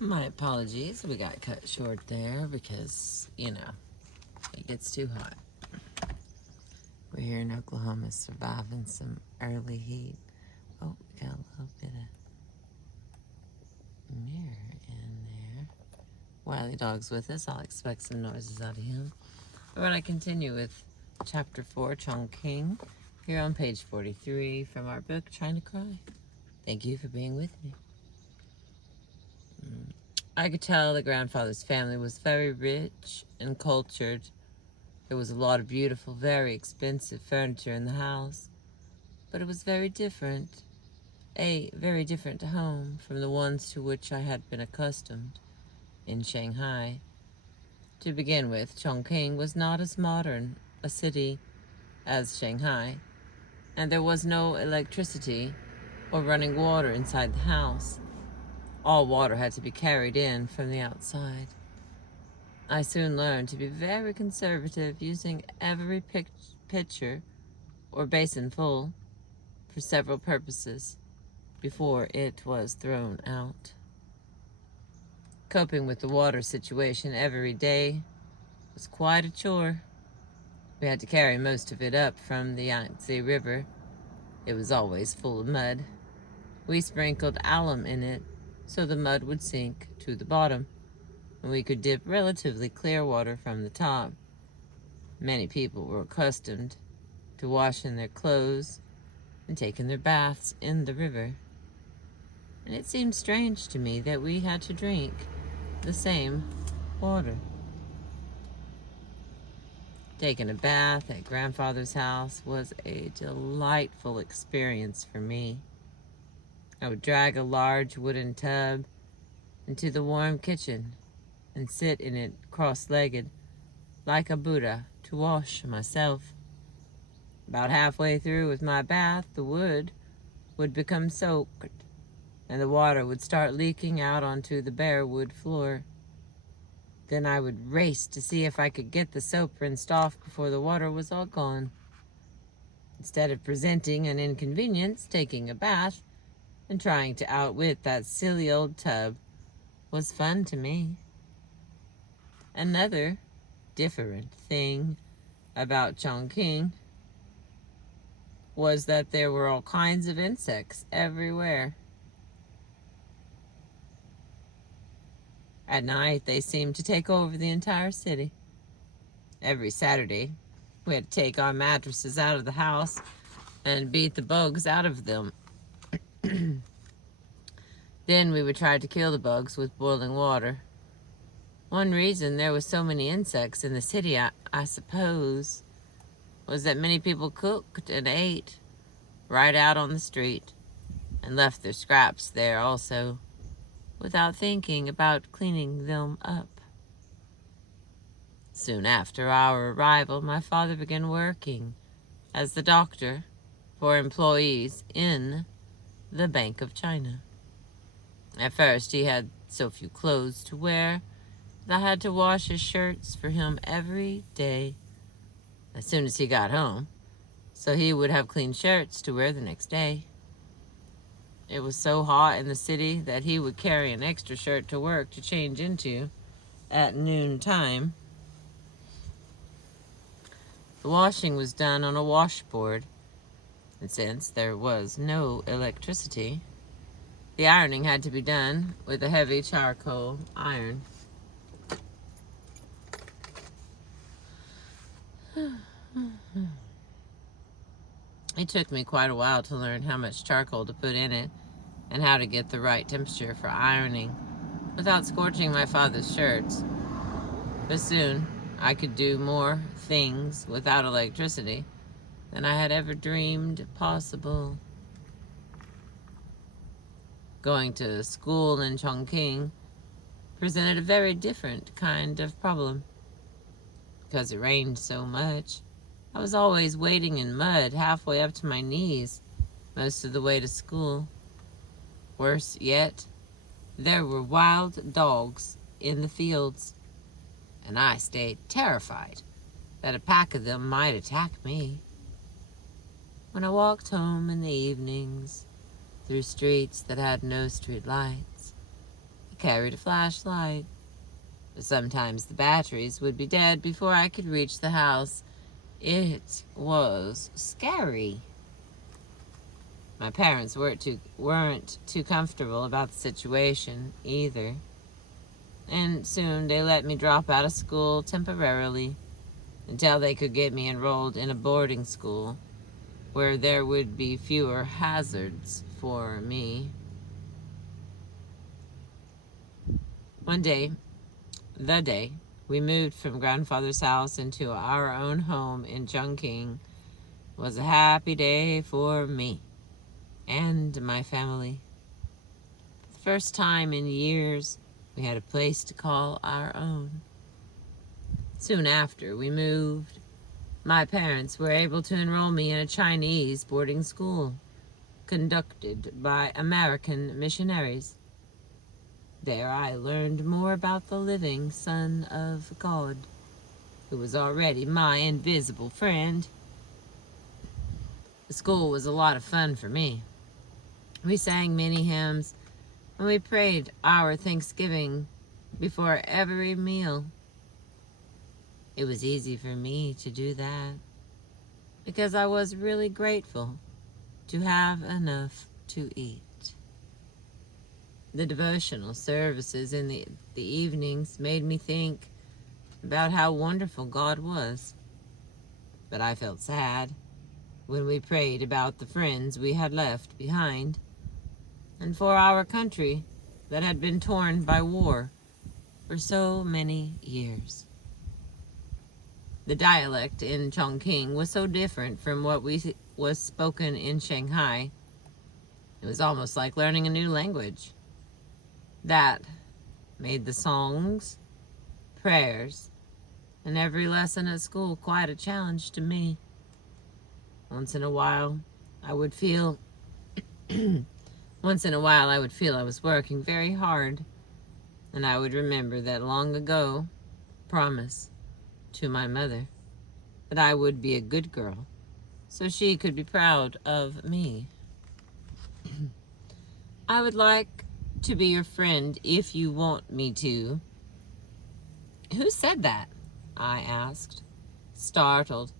My apologies, we got cut short there because, it gets too hot. We're here in Oklahoma surviving some early heat. Oh, we got a little bit of mirror in there. Wiley Dog's with us. I'll expect some noises out of him. We're going to continue with Chapter 4, ChungKing, here on page 43 from our book, Trying to Cry. Thank you for being with me. I could tell the grandfather's family was very rich and cultured. There was a lot of beautiful, very expensive furniture in the house, but it was very different, a very different home from the ones to which I had been accustomed in Shanghai. To begin with, ChungKing was not as modern a city as Shanghai, and there was no electricity or running water inside the house. All water had to be carried in from the outside. I soon learned to be very conservative, using every pitcher or basin full for several purposes before it was thrown out. Coping with the water situation every day was quite a chore. We had to carry most of it up from the Yangtze River. It was always full of mud. We sprinkled alum in it so the mud would sink to the bottom, and we could dip relatively clear water from the top. Many people were accustomed to washing their clothes and taking their baths in the river, and it seemed strange to me that we had to drink the same water. Taking a bath at grandfather's house was a delightful experience for me. I would drag a large wooden tub into the warm kitchen and sit in it cross-legged like a Buddha to wash myself. About halfway through with my bath, the wood would become soaked and the water would start leaking out onto the bare wood floor. Then I would race to see if I could get the soap rinsed off before the water was all gone. Instead of presenting an inconvenience, taking a bath and trying to outwit that silly old tub was fun to me. Another different thing about ChungKing was that there were all kinds of insects everywhere. At night, they seemed to take over the entire city. Every Saturday, we had to take our mattresses out of the house and beat the bugs out of them. Then we would try to kill the bugs with boiling water. One reason there were so many insects in the city, I suppose, was that many people cooked and ate right out on the street and left their scraps there also, without thinking about cleaning them up. Soon after our arrival, my father began working as the doctor for employees in the Bank of China. At first, he had so few clothes to wear that I had to wash his shirts for him every day as soon as he got home, so he would have clean shirts to wear the next day. It was so hot in the city that he would carry an extra shirt to work to change into at noon time. The washing was done on a washboard, and since there was no electricity, the ironing had to be done with a heavy charcoal iron. It took me quite a while to learn how much charcoal to put in it and how to get the right temperature for ironing without scorching my father's shirts. But soon I could do more things without electricity than I had ever dreamed possible. Going to school in ChungKing presented a very different kind of problem. Because it rained so much, I was always wading in mud halfway up to my knees most of the way to school. Worse yet, there were wild dogs in the fields, and I stayed terrified that a pack of them might attack me. When I walked home in the evenings through streets that had no street lights, I carried a flashlight, but sometimes the batteries would be dead before I could reach the house. It was scary. My parents weren't too comfortable about the situation either, and soon they let me drop out of school temporarily until they could get me enrolled in a boarding school where there would be fewer hazards for me. One day, the day we moved from grandfather's house into our own home in ChungKing, was a happy day for me and my family. For the first time in years, we had a place to call our own. Soon after we moved, my parents were able to enroll me in a Chinese boarding school conducted by American missionaries. There I learned more about the living Son of God, who was already my invisible friend. The school was a lot of fun for me. We sang many hymns, and we prayed our Thanksgiving before every meal. It was easy for me to do that because I was really grateful to have enough to eat. The devotional services in the evenings made me think about how wonderful God was. But I felt sad when we prayed about the friends we had left behind and for our country that had been torn by war for so many years. The dialect in ChungKing was so different from what was spoken in Shanghai. It was almost like learning a new language. That made the songs, prayers, and every lesson at school quite a challenge to me. Once in a while, I would feel I was working very hard, and I would remember that long ago promise to my mother that I would be a good girl so she could be proud of me. I would like to be your friend if you want me to. Who said that? I asked, startled,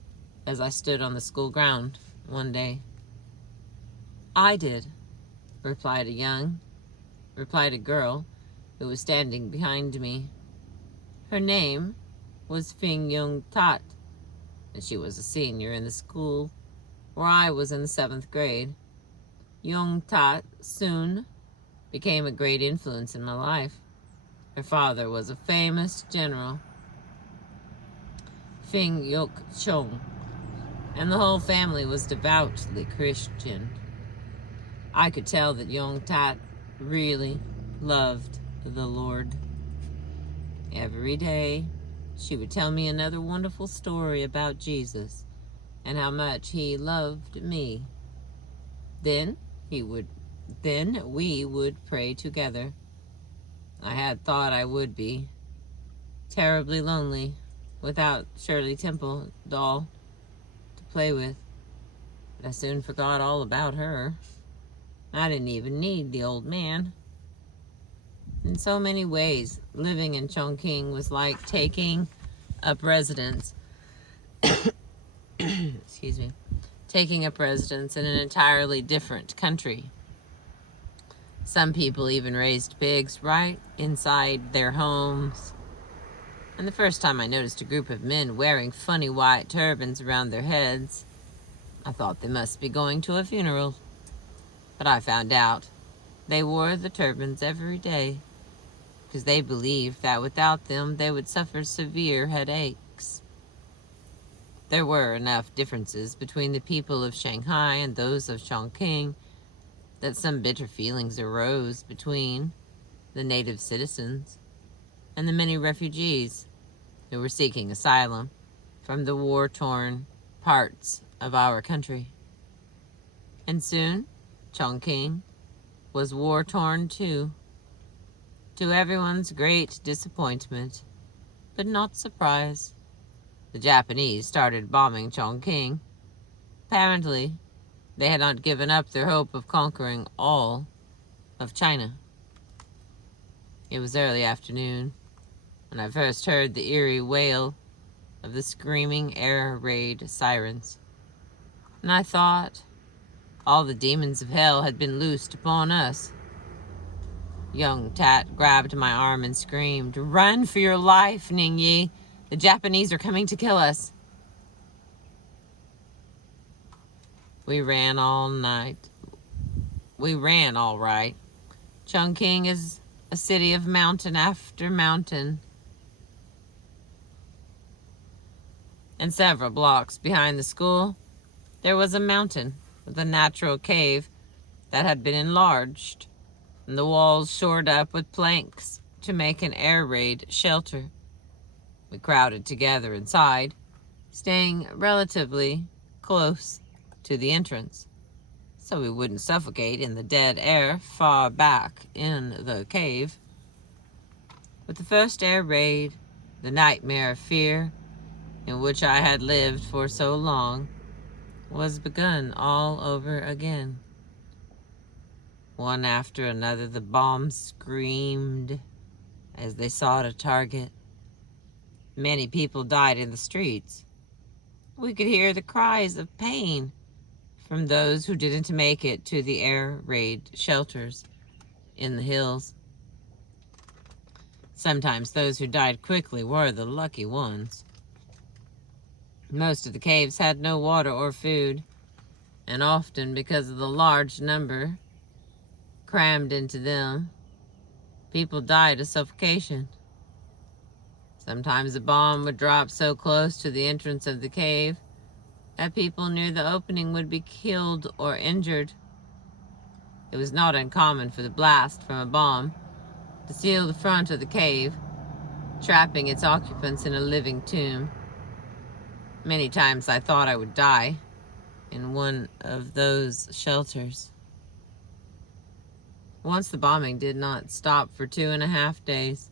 as I stood on the school ground one day. I did, replied a girl who was standing behind me. Her name was Fing Yung Tat, and she was a senior in the school where I was in the 7th grade. Yung Tat soon became a great influence in my life. Her father was a famous general, Fing Yuk Chung, and the whole family was devoutly Christian. I could tell that Yung Tat really loved the Lord. Every day, she would tell me another wonderful story about Jesus and how much he loved me. Then we would pray together. I had thought I would be terribly lonely without Shirley Temple doll to play with, but I soon forgot all about her. I didn't even need the old man. In so many ways, living in ChungKing was like taking up residence taking up residence in an entirely different country. Some people even raised pigs right inside their homes. And the first time I noticed a group of men wearing funny white turbans around their heads, I thought they must be going to a funeral. But I found out they wore the turbans every day because they believed that without them they would suffer severe headaches. There were enough differences between the people of Shanghai and those of ChungKing that some bitter feelings arose between the native citizens and the many refugees who were seeking asylum from the war-torn parts of our country. And soon, ChungKing was war-torn too, to everyone's great disappointment, but not surprise. The Japanese started bombing ChungKing. Apparently, they had not given up their hope of conquering all of China. It was early afternoon when I first heard the eerie wail of the screaming air raid sirens, and I thought all the demons of hell had been loosed upon us. Young Tat grabbed my arm and screamed, "Run for your life, Ningyi! The Japanese are coming to kill us!" We ran all night. We ran all right. ChungKing is a city of mountain after mountain, and several blocks behind the school, there was a mountain with a natural cave that had been enlarged, and the walls shored up with planks to make an air raid shelter. We crowded together inside, staying relatively close to the entrance, so we wouldn't suffocate in the dead air far back in the cave. With the first air raid, the nightmare of fear in which I had lived for so long was begun all over again. One after another, the bombs screamed as they sought a target. Many people died in the streets. We could hear the cries of pain from those who didn't make it to the air raid shelters in the hills. Sometimes those who died quickly were the lucky ones. Most of the caves had no water or food, and often because of the large number crammed into them, people died of suffocation. Sometimes a bomb would drop so close to the entrance of the cave that people near the opening would be killed or injured. It was not uncommon for the blast from a bomb to seal the front of the cave, trapping its occupants in a living tomb. Many times I thought I would die in one of those shelters. Once the bombing did not stop for 2.5 days,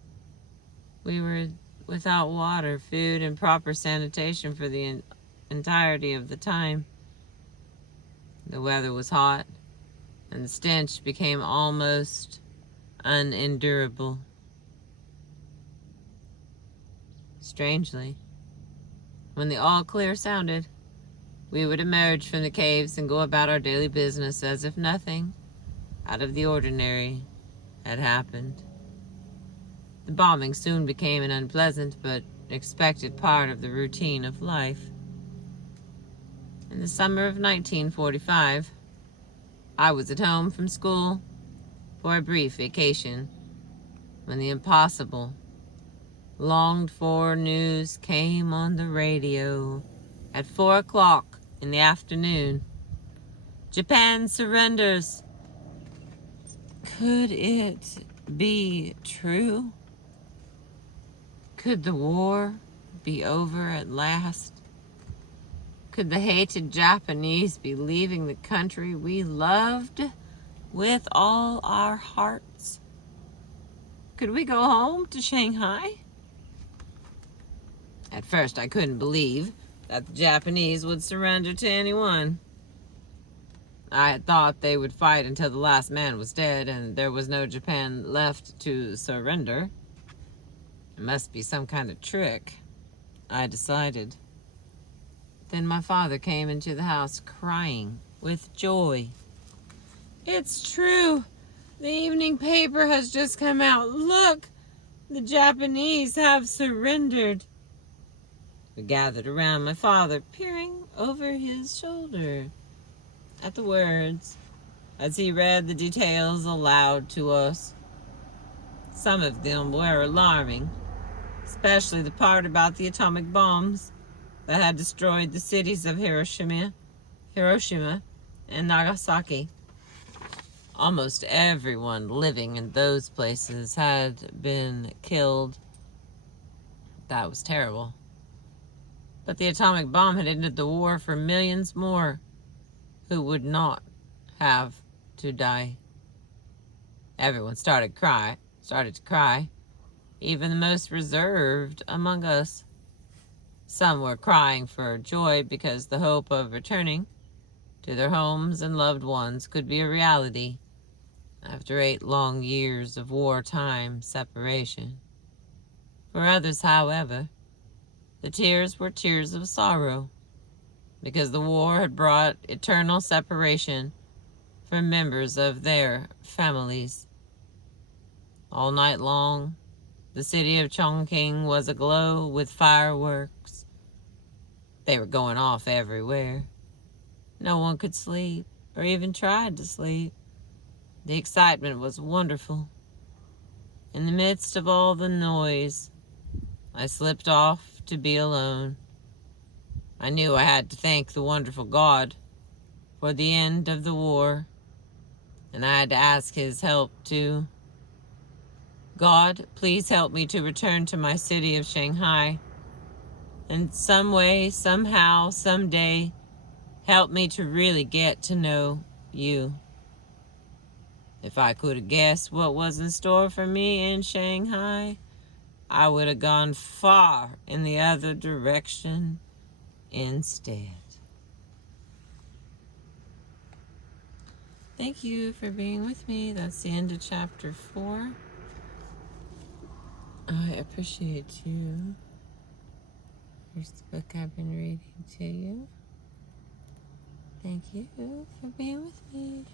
we were without water, food, and proper sanitation for the entirety of the time. The weather was hot, and the stench became almost unendurable. Strangely, when the all clear sounded, we would emerge from the caves and go about our daily business as if nothing out of the ordinary had happened. The bombing soon became an unpleasant but expected part of the routine of life. In the summer of 1945, I was at home from school for a brief vacation when the impossible, longed-for news came on the radio at 4 o'clock in the afternoon. Japan surrenders. Could it be true? Could the war be over at last? Could the hated Japanese be leaving the country we loved with all our hearts? Could we go home to Shanghai? At first, I couldn't believe that the Japanese would surrender to anyone. I had thought they would fight until the last man was dead and there was no Japan left to surrender. It must be some kind of trick, I decided. Then my father came into the house crying with joy. "It's true! The evening paper has just come out. Look! The Japanese have surrendered." We gathered around my father, peering over his shoulder at the words as he read the details aloud to us. Some of them were alarming, especially the part about the atomic bombs that had destroyed the cities of Hiroshima and Nagasaki. Almost everyone living in those places had been killed. That was terrible. But the atomic bomb had ended the war for millions more who would not have to die. Everyone started to cry, even the most reserved among us. Some were crying for joy because the hope of returning to their homes and loved ones could be a reality. after 8 long years of wartime separation. For others, however, the tears were tears of sorrow, because the war had brought eternal separation from members of their families. All night long, the city of ChungKing was aglow with fireworks. They were going off everywhere. No one could sleep, or even tried to sleep. The excitement was wonderful. In the midst of all the noise, I slipped off to be alone. I knew I had to thank the wonderful God for the end of the war, and I had to ask his help too. God, please help me to return to my city of Shanghai. And some way, somehow, someday, help me to really get to know you. If I could have guessed what was in store for me in Shanghai, I would have gone far in the other direction instead. Thank you for being with me. That's the end of chapter 4. I appreciate you. Here's the book I've been reading to you. Thank you for being with me.